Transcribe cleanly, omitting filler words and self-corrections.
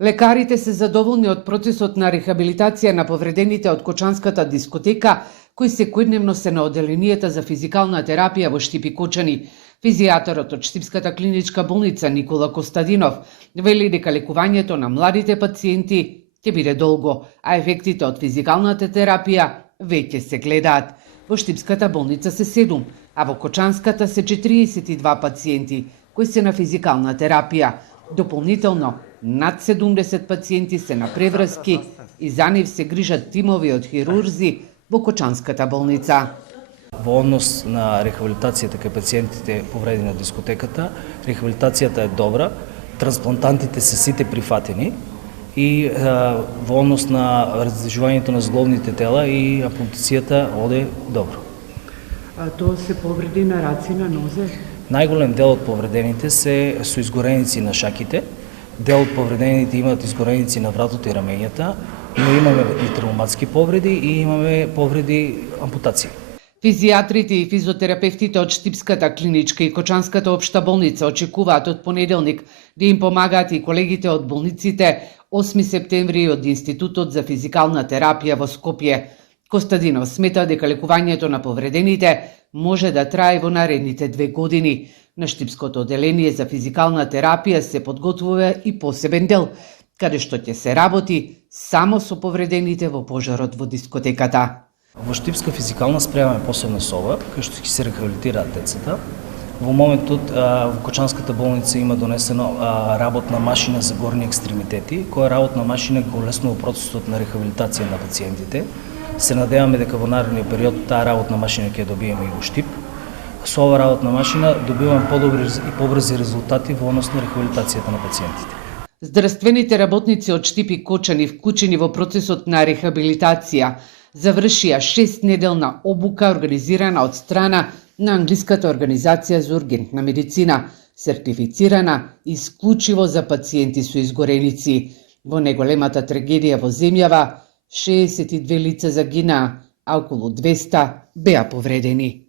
Лекарите се задоволни од процесот на рехабилитација на повредените од Кочанската дискотека, кои секојдневно се на оделенијата за физикална терапија во Штип и Кочани. Физијаторот од Штипската клиничка болница Никола Костадинов вели дека лекувањето на младите пациенти ќе биде долго, а ефектите од физикалната терапија веќе се гледаат. Во Штипската болница се 7, а во Кочанската се 42 пациенти кои се на физикална терапија. Дополнително, над 70 пациенти се на преврски и за нив се грижат тимови од хирурзи во Кочанската болница. Во однос на рехабилитацијата кај пациентите повредени од дискотеката, рехабилитацијата е добра, трансплантантите се сите прифатени и во однос на раздвижувањето на зглобните тела и ампутацијата оде добро. А тоа се повреди на раци, на нозе? Најголем дел од повредените се со изгореници на шаките, дел од повредените имаат изгореници на вратото и рамењата, но имаме и травматски повреди и имаме повреди ампутации. Физијатрите и физиотерапевтите од Штипската клиничка и Кочанската општа болница очекуваат од понеделник да им помагаат и колегите од болниците 8 септември од Институтот за физикална терапија во Скопје. Костадинов смета дека лекувањето на повредените може да трае во наредните 2 години. На Штипското оделение за физикална терапија се подготвува и посебен дел, каде што ќе се работи само со повредените во пожарот во дискотеката. Во Штипска физикална спремаме посебна соба, кај што ќе се рехабилитираат децата. Во моментот во Кочанската болница има донесено работна машина за горни екстремитети, која работна машина го олеснува процесот на рехабилитација на пациентите. Се надеваме дека во наредниот период таа работна машина ќе добиеме и во Штип. Со ова работна машина добиваме подобри и побрзи резултати во однос на рехабилитацијата на пациентите. Здравствените работници од Штип и Кочани вклучени во процесот на рехабилитација завршија 6-неделна обука организирана од страна на Англиската организација за ургентна медицина, сертифицирана исклучиво за пациенти со изгореници. Во неголемата трагедија во земјава 62 лица загинаа, а околу 200 беа повредени.